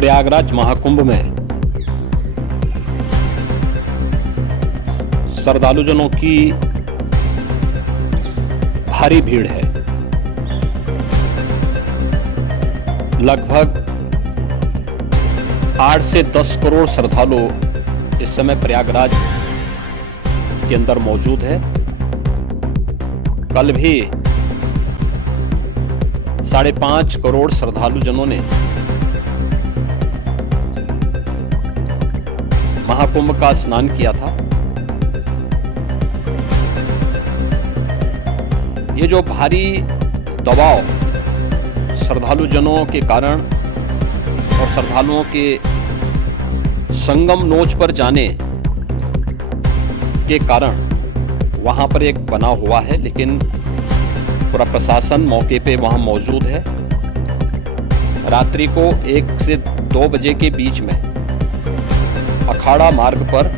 प्रयागराज महाकुंभ में श्रद्धालुजनों की भारी भीड़ है। लगभग 8 से 10 करोड़ श्रद्धालु इस समय प्रयागराज के अंदर मौजूद है। कल भी 5.5 करोड़ श्रद्धालुजनों ने महाकुंभ का स्नान किया था। ये जो भारी दबाव श्रद्धालुजनों के कारण और श्रद्धालुओं के संगम नोच पर जाने के कारण वहां पर एक बना हुआ है, लेकिन पूरा प्रशासन मौके पे वहां मौजूद है। रात्रि को 1 से 2 बजे के बीच में अखाड़ा मार्ग पर,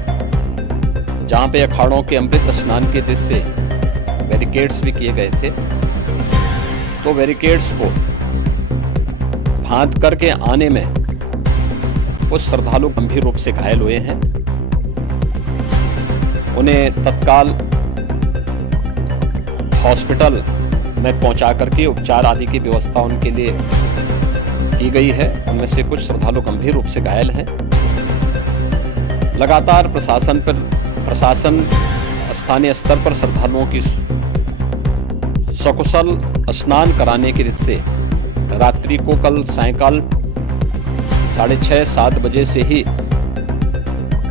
जहां पे अखाड़ों के अमृत स्नान के दृश्य से बैरिकेड्स भी किए गए थे, तो बैरिकेड्स को फांद करके आने में कुछ श्रद्धालु गंभीर रूप से घायल हुए हैं। उन्हें तत्काल हॉस्पिटल में पहुंचा करके उपचार आदि की व्यवस्था उनके लिए की गई है। उनमें से कुछ श्रद्धालु गंभीर रूप से घायल हैं। लगातार प्रशासन स्थानीय स्तर पर श्रद्धालुओं की सकुशल स्नान कराने के दृष्टि से रात्रि को कल सायंकाल 6:30-7 बजे से ही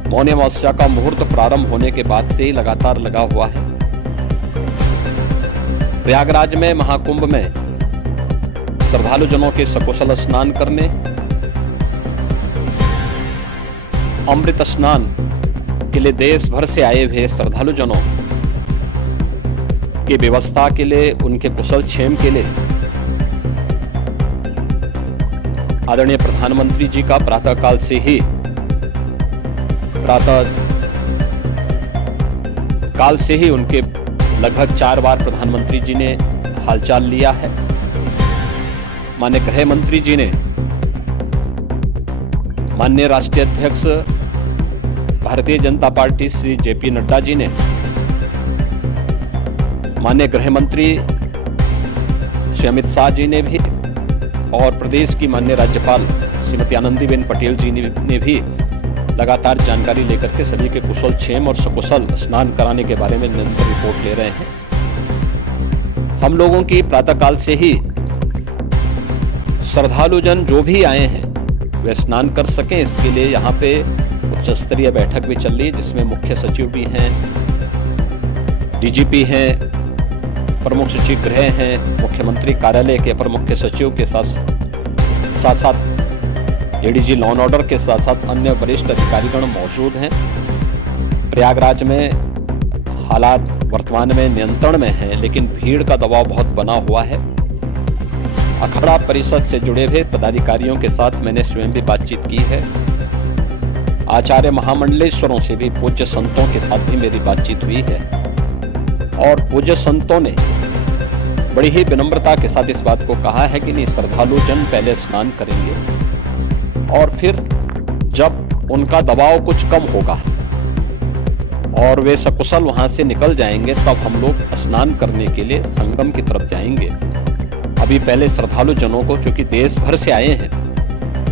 मौनी अमावस्या का मुहूर्त प्रारंभ होने के बाद से ही लगातार लगा हुआ है। प्रयागराज में महाकुंभ में श्रद्धालुजनों के सकुशल स्नान करने, अमृत स्नान के लिए देश भर से आए हुए श्रद्धालुजनों की व्यवस्था के लिए, उनके कुशल क्षेम के लिए आदरणीय प्रधानमंत्री जी का प्रातःकाल से ही उनके लगभग 4 बार प्रधानमंत्री जी ने हालचाल लिया है। माननीय गृह मंत्री जी ने, माननीय राष्ट्रीय अध्यक्ष भारतीय जनता पार्टी श्री जेपी नड्डा जी ने, माननीय गृह मंत्री श्री अमित शाह जी ने भी, और प्रदेश की माननीय राज्यपाल श्रीमती आनंदीबेन पटेल जी ने भी लगातार जानकारी लेकर के सभी के कुशल क्षेम और सकुशल स्नान कराने के बारे में निरंतर रिपोर्ट ले रहे हैं। हम लोगों की प्रातःकाल से ही श्रद्धालुजन जो भी आए हैं वे स्नान कर सकें, इसके लिए यहाँ पे उच्च स्तरीय बैठक भी चल रही है, जिसमें मुख्य सचिव भी हैं, डीजीपी हैं, प्रमुख सचिव गृह हैं, मुख्यमंत्री कार्यालय के अपर मुख्य सचिव के साथ एडीजी लॉ एंड ऑर्डर के साथ साथ अन्य वरिष्ठ अधिकारीगण मौजूद हैं। प्रयागराज में हालात वर्तमान में नियंत्रण में हैं, लेकिन भीड़ का दबाव बहुत बना हुआ है। अखाड़ा परिषद से जुड़े हुए पदाधिकारियों के साथ मैंने स्वयं भी बातचीत की है। आचार्य महामंडलेश्वरों से भी, पूज्य संतों के साथ भी मेरी बातचीत हुई है, और पूज्य संतों ने बड़ी ही विनम्रता के साथ इस बात को कहा है कि नहीं, श्रद्धालुजन पहले स्नान करेंगे और फिर जब उनका दबाव कुछ कम होगा और वे सकुशल वहां से निकल जाएंगे, तब हम लोग स्नान करने के लिए संगम की तरफ जाएंगे। अभी पहले श्रद्धालुजनों को, चूंकि देश भर से आए हैं,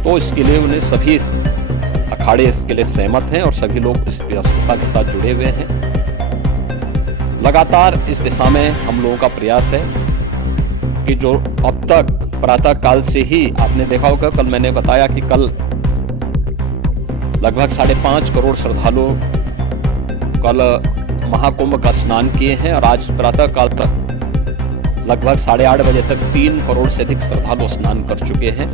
तो इसके लिए उन्हें सभी अखाड़े इसके लिए सहमत हैं और सभी लोग इस व्यवस्था के साथ जुड़े हुए हैं। लगातार इस दिशा में हम लोगों का प्रयास है कि जो अब तक प्रातः काल से ही आपने देखा होगा, कल मैंने बताया कि कल लगभग 5.5 करोड़ श्रद्धालु कल महाकुंभ का स्नान किए हैं, और आज प्रातः काल तक लगभग 8:30 बजे तक 3 करोड़ से अधिक श्रद्धालु स्नान कर चुके हैं,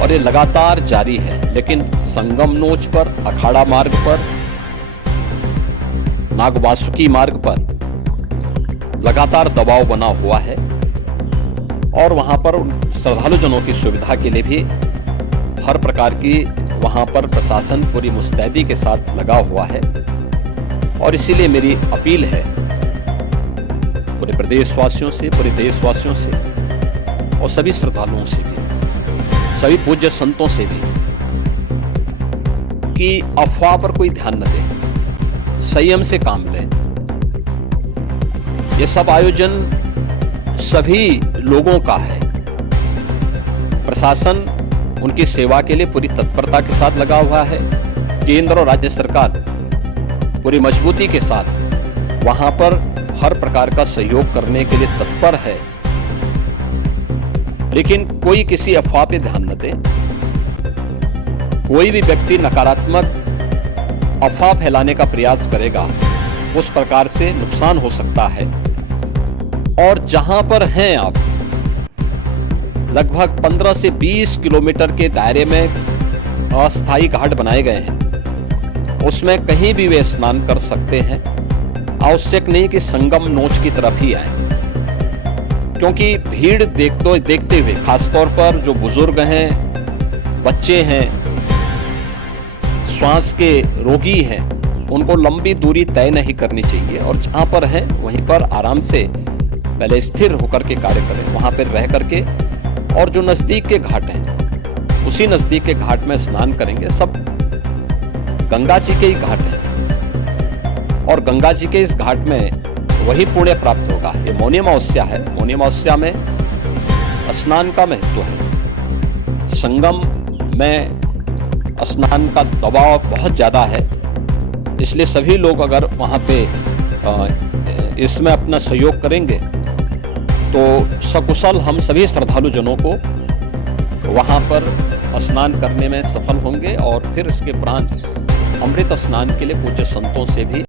और ये लगातार जारी है। लेकिन संगम नोच पर, अखाड़ा मार्ग पर, नागवासुकी मार्ग पर लगातार दबाव बना हुआ है, और वहां पर श्रद्धालुजनों की सुविधा के लिए भी हर प्रकार की वहां पर प्रशासन पूरी मुस्तैदी के साथ लगा हुआ है। और इसीलिए मेरी अपील है पूरे प्रदेशवासियों से, पूरे देशवासियों से और सभी श्रद्धालुओं से भी सभी पूज्य संतों से भी कि अफवाह पर कोई ध्यान न दे, संयम से काम लें। ये सब आयोजन सभी लोगों का है। प्रशासन उनकी सेवा के लिए पूरी तत्परता के साथ लगा हुआ है। केंद्र और राज्य सरकार पूरी मजबूती के साथ वहां पर हर प्रकार का सहयोग करने के लिए तत्पर है। लेकिन कोई किसी अफवाह पे ध्यान न दे। कोई भी व्यक्ति नकारात्मक अफवाह फैलाने का प्रयास करेगा, उस प्रकार से नुकसान हो सकता है। और जहां पर हैं आप, लगभग 15 से 20 किलोमीटर के दायरे में अस्थायी घाट बनाए गए हैं, उसमें कहीं भी वे स्नान कर सकते हैं। आवश्यक नहीं कि संगम नोच की तरफ ही आए, क्योंकि भीड़ देखते हुए खासतौर पर जो बुजुर्ग हैं, बच्चे हैं, श्वास के रोगी हैं, उनको लंबी दूरी तय नहीं करनी चाहिए। और जहां पर हैं वहीं पर आराम से पहले स्थिर होकर के कार्य करें, वहां पर रह करके। और जो नजदीक के घाट हैं, उसी नजदीक के घाट में स्नान करेंगे। सब गंगा जी के ही घाट हैं और गंगा जी के इस घाट में वही पुण्य प्राप्त होगा। ये मौनी अमावस्या है। मौनी अमावस्या में स्नान का महत्व है। संगम में स्नान का दबाव बहुत ज्यादा है, इसलिए सभी लोग अगर वहां पे इसमें अपना सहयोग करेंगे तो सकुशल हम सभी श्रद्धालु जनों को वहां पर स्नान करने में सफल होंगे। और फिर इसके उपरांत अमृत स्नान के लिए पूज्य संतों से भी